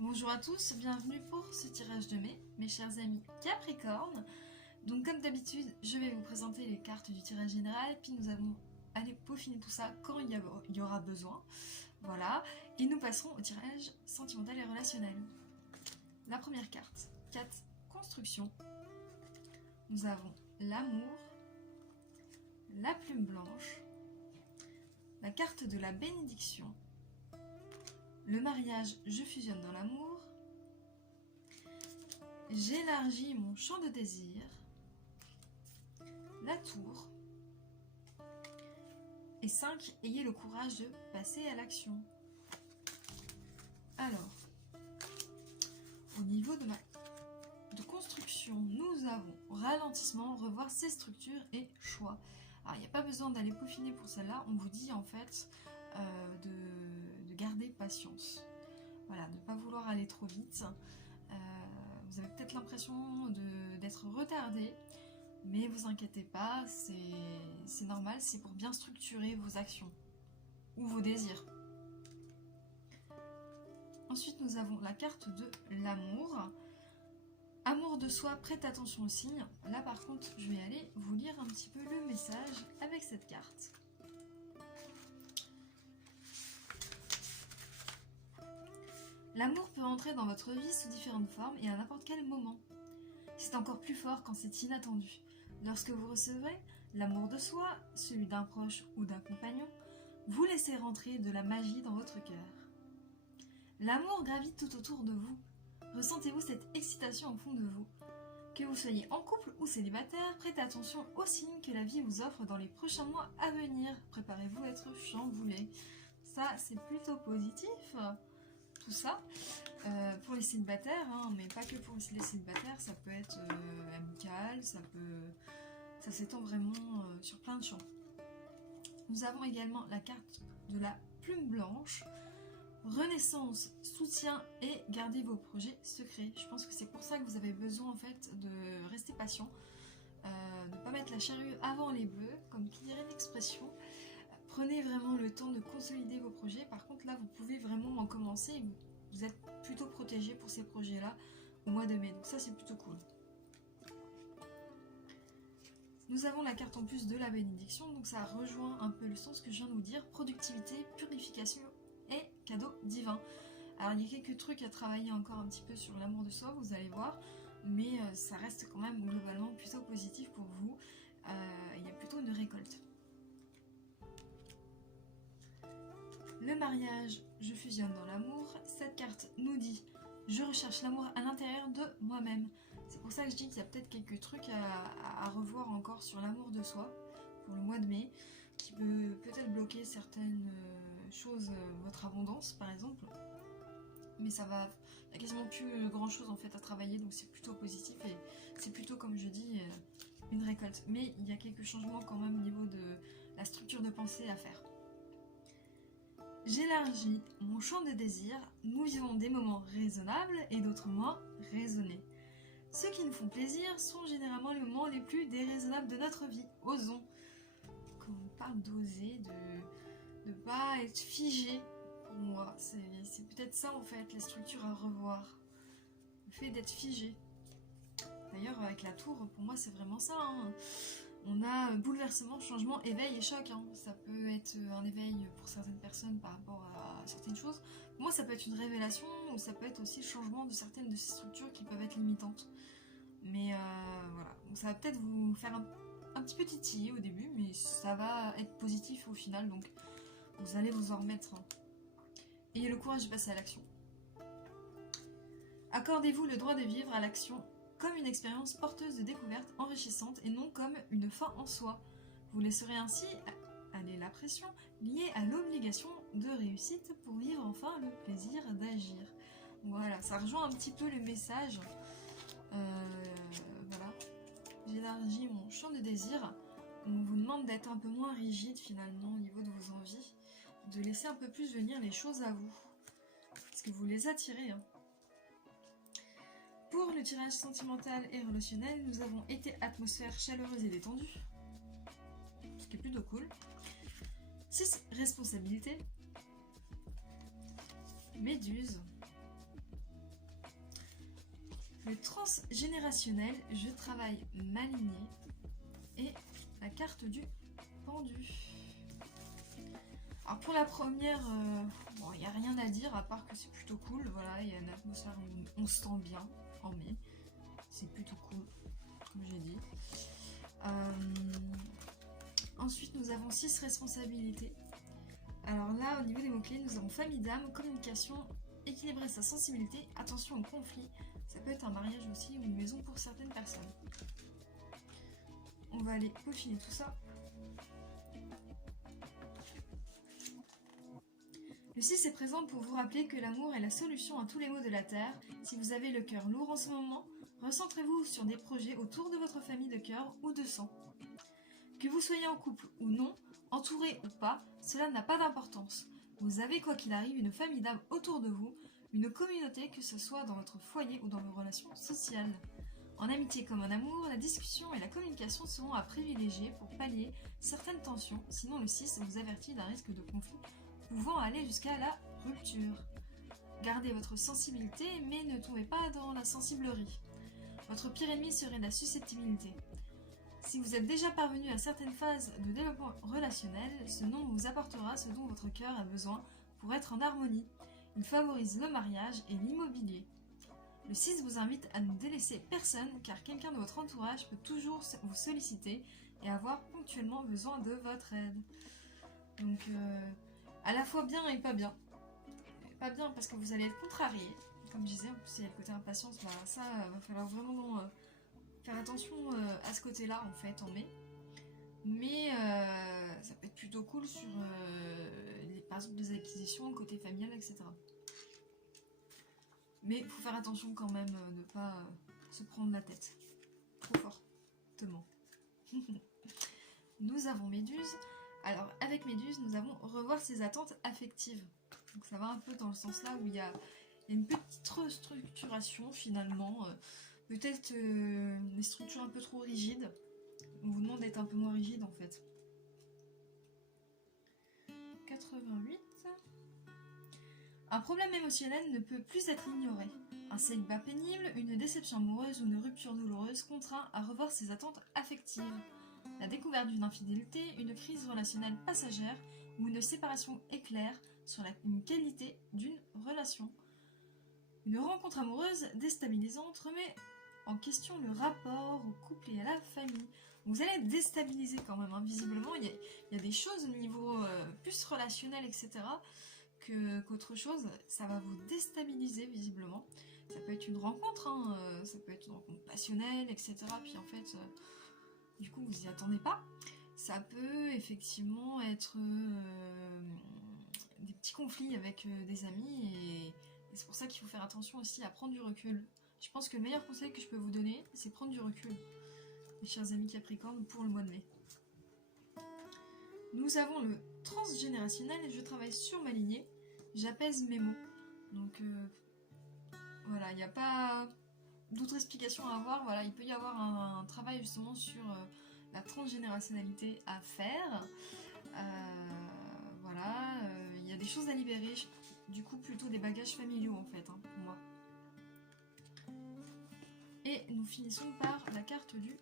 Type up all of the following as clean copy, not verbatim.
Bonjour à tous, bienvenue pour ce tirage de mai, mes chers amis Capricorne. Donc comme d'habitude, je vais vous présenter les cartes du tirage général, puis nous allons aller peaufiner tout ça quand il y aura besoin. Voilà, et nous passerons au tirage sentimental et relationnel. La première carte, 4 construction. Nous avons l'amour, la plume blanche, la carte de la bénédiction, le mariage, je fusionne dans l'amour, j'élargis mon champ de désir, la tour, et 5, ayez le courage de passer à l'action. Alors, au niveau de construction, nous avons ralentissement, revoir ses structures et choix. Alors, il n'y a pas besoin d'aller peaufiner pour celle-là, on vous dit en fait de garder patience. Voilà, de ne pas vouloir aller trop vite. Vous avez peut-être l'impression d'être retardé, mais vous inquiétez pas, c'est normal, c'est pour bien structurer vos actions ou vos désirs. Ensuite, nous avons la carte de l'amour. Amour de soi, prête attention aux signes. Là, par contre, je vais aller vous lire un petit peu le message avec cette carte. L'amour peut entrer dans votre vie sous différentes formes et à n'importe quel moment. C'est encore plus fort quand c'est inattendu. Lorsque vous recevrez l'amour de soi, celui d'un proche ou d'un compagnon, vous laissez rentrer de la magie dans votre cœur. L'amour gravite tout autour de vous. Ressentez-vous cette excitation au fond de vous. Que vous soyez en couple ou célibataire, prêtez attention aux signes que la vie vous offre dans les prochains mois à venir. Préparez-vous à être chamboulé. Ça, c'est plutôt positif, tout ça. Pour les célibataires, hein, mais pas que pour les célibataires, ça peut être amical, ça s'étend vraiment sur plein de champs. Nous avons également la carte de la plume blanche. Renaissance, soutien et gardez vos projets secrets. Je pense que c'est pour ça que vous avez besoin en fait de rester patient, de ne pas mettre la charrue avant les bœufs, comme qui dirait l'expression. Prenez vraiment le temps de consolider vos projets. Par contre là, vous pouvez vraiment en commencer. Vous êtes plutôt protégé pour ces projets-là au mois de mai. Donc ça, c'est plutôt cool. Nous avons la carte en plus de la bénédiction. Donc ça rejoint un peu le sens que je viens de vous dire. Productivité, purification et cadeau divin. Alors il y a quelques trucs à travailler encore un petit peu sur l'amour de soi, vous allez voir, mais ça reste quand même globalement plutôt positif pour vous. Il y a plutôt une récolte. Le mariage, je fusionne dans l'amour. Cette carte nous dit je recherche l'amour à l'intérieur de moi-même. C'est pour ça que je dis qu'il y a peut-être quelques trucs à revoir encore sur l'amour de soi pour le mois de mai, qui peut peut-être bloquer certaines choses, votre abondance par exemple. Mais ça va, il n'y a quasiment plus grand chose en fait à travailler, donc c'est plutôt positif et c'est plutôt, comme je dis, une récolte. Mais il y a quelques changements quand même au niveau de la structure de pensée à faire. J'élargis mon champ de désir, nous vivons des moments raisonnables et d'autres moins raisonnés. Ceux qui nous font plaisir sont généralement les moments les plus déraisonnables de notre vie. Osons. Quand on parle d'oser, de ne pas être figé, pour moi, c'est peut-être ça en fait, les structures à revoir. Le fait d'être figé. D'ailleurs, avec la tour, pour moi, c'est vraiment ça. Hein. On a bouleversement, changement, éveil et choc. Hein. Ça peut être un éveil pour certaines personnes par rapport à certaines choses. Pour moi, ça peut être une révélation ou ça peut être aussi le changement de certaines de ces structures qui peuvent être limitantes. Mais voilà, donc ça va peut-être vous faire un petit peu titiller au début, mais ça va être positif au final, donc vous allez vous en remettre. Hein. Ayez le courage de passer à l'action. Accordez-vous le droit de vivre à l'action comme une expérience porteuse de découverte enrichissante et non comme une fin en soi. Vous laisserez ainsi aller la pression liée à l'obligation de réussite pour vivre enfin le plaisir d'agir. Voilà, ça rejoint un petit peu le message. Voilà, j'élargis mon champ de désir. On vous demande d'être un peu moins rigide finalement au niveau de vos envies, de laisser un peu plus venir les choses à vous, parce que vous les attirez. Hein. Pour le tirage sentimental et relationnel, nous avons été atmosphère chaleureuse et détendue, ce qui est plutôt cool. 6 responsabilités, Méduse, Le transgénérationnel, je travaille ma lignée. Et la carte du pendu. Alors pour la première, bon, il n'y a rien à dire à part que c'est plutôt cool. Voilà, il y a une atmosphère où on se sent bien en mai. C'est plutôt cool, comme j'ai dit. Ensuite, nous avons 6 responsabilités. Alors là, au niveau des mots-clés, nous avons famille d'âme, communication, équilibrer sa sensibilité, attention au conflit. Ça peut être un mariage aussi ou une maison pour certaines personnes. On va aller peaufiner tout ça. Le 6 est présent pour vous rappeler que l'amour est la solution à tous les maux de la terre. Si vous avez le cœur lourd en ce moment, recentrez-vous sur des projets autour de votre famille de cœur ou de sang. Que vous soyez en couple ou non, entouré ou pas, cela n'a pas d'importance. Vous avez quoi qu'il arrive une famille d'âmes autour de vous, une communauté, que ce soit dans votre foyer ou dans vos relations sociales. En amitié comme en amour, la discussion et la communication seront à privilégier pour pallier certaines tensions, sinon le 6 vous avertit d'un risque de conflit pouvant aller jusqu'à la rupture. Gardez votre sensibilité, mais ne tombez pas dans la sensiblerie. Votre pire ennemi serait la susceptibilité. Si vous êtes déjà parvenu à certaines phases de développement relationnel, ce nombre vous apportera ce dont votre cœur a besoin pour être en harmonie. Il favorise le mariage et l'immobilier. Le 6 vous invite à ne délaisser personne car quelqu'un de votre entourage peut toujours vous solliciter et avoir ponctuellement besoin de votre aide. Donc, à la fois bien et pas bien. Pas bien parce que vous allez être contrarié. Comme je disais, en plus il y a le côté impatience, bah, ça va falloir vraiment faire attention à ce côté-là en fait en mai. Mais ça peut être plutôt cool sur par exemple des acquisitions, côté familial, etc. Mais il faut faire attention quand même de ne pas se prendre la tête trop fortement. Nous avons Méduse. Alors avec Méduse, nous avons revoir ses attentes affectives. Donc ça va un peu dans le sens là où il y a une petite restructuration finalement. Peut-être des structures un peu trop rigides. On vous demande d'être un peu moins rigide en fait. 88. Un problème émotionnel ne peut plus être ignoré. Un célibat pénible, une déception amoureuse ou une rupture douloureuse contraint à revoir ses attentes affectives. La découverte d'une infidélité, une crise relationnelle passagère ou une séparation éclair sur une qualité d'une relation. Une rencontre amoureuse déstabilisante remet en question le rapport au couple et à la famille. Vous allez être déstabilisé quand même, hein. Visiblement, il y a des choses au niveau plus relationnel, etc. qu'autre chose. Ça va vous déstabiliser visiblement. Ça peut être une rencontre, hein, ça peut être une rencontre passionnelle, etc. Puis en fait, du coup, vous n'y attendez pas. Ça peut effectivement être des petits conflits avec des amis et c'est pour ça qu'il faut faire attention aussi à prendre du recul. Je pense que le meilleur conseil que je peux vous donner, c'est prendre du recul, mes chers amis Capricorne, pour le mois de mai. Nous avons le transgénérationnel et je travaille sur ma lignée. J'apaise mes mots. Donc voilà, il n'y a pas d'autres explications à avoir. Voilà, il peut y avoir un travail justement sur la transgénérationnalité à faire. Voilà, il y a des choses à libérer. Du coup, plutôt des bagages familiaux en fait, hein, pour moi. Et nous finissons par la carte du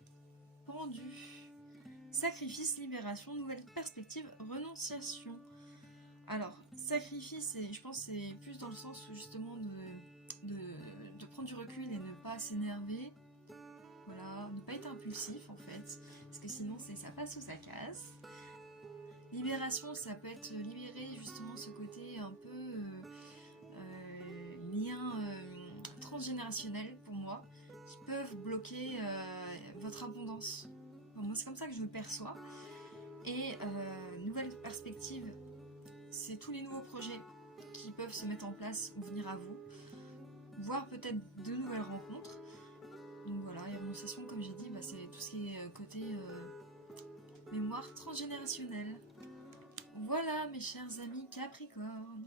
pendu. Sacrifice, libération, nouvelle perspective, renonciation. Alors, sacrifice, je pense c'est plus dans le sens où justement de prendre du recul et ne pas s'énerver. Voilà, ne pas être impulsif en fait, parce que sinon ça passe ou ça casse. Libération, ça peut être libérer justement ce côté un peu lien transgénérationnel pour moi, qui peuvent bloquer votre abondance. Bon, moi c'est comme ça que je le perçois. Et nouvelle perspective, c'est tous les nouveaux projets qui peuvent se mettre en place ou venir à vous, voire peut-être de nouvelles rencontres. Donc voilà, et renonciation, comme j'ai dit, bah, c'est tout ce qui est côté mémoire transgénérationnelle. Voilà mes chers amis Capricorne.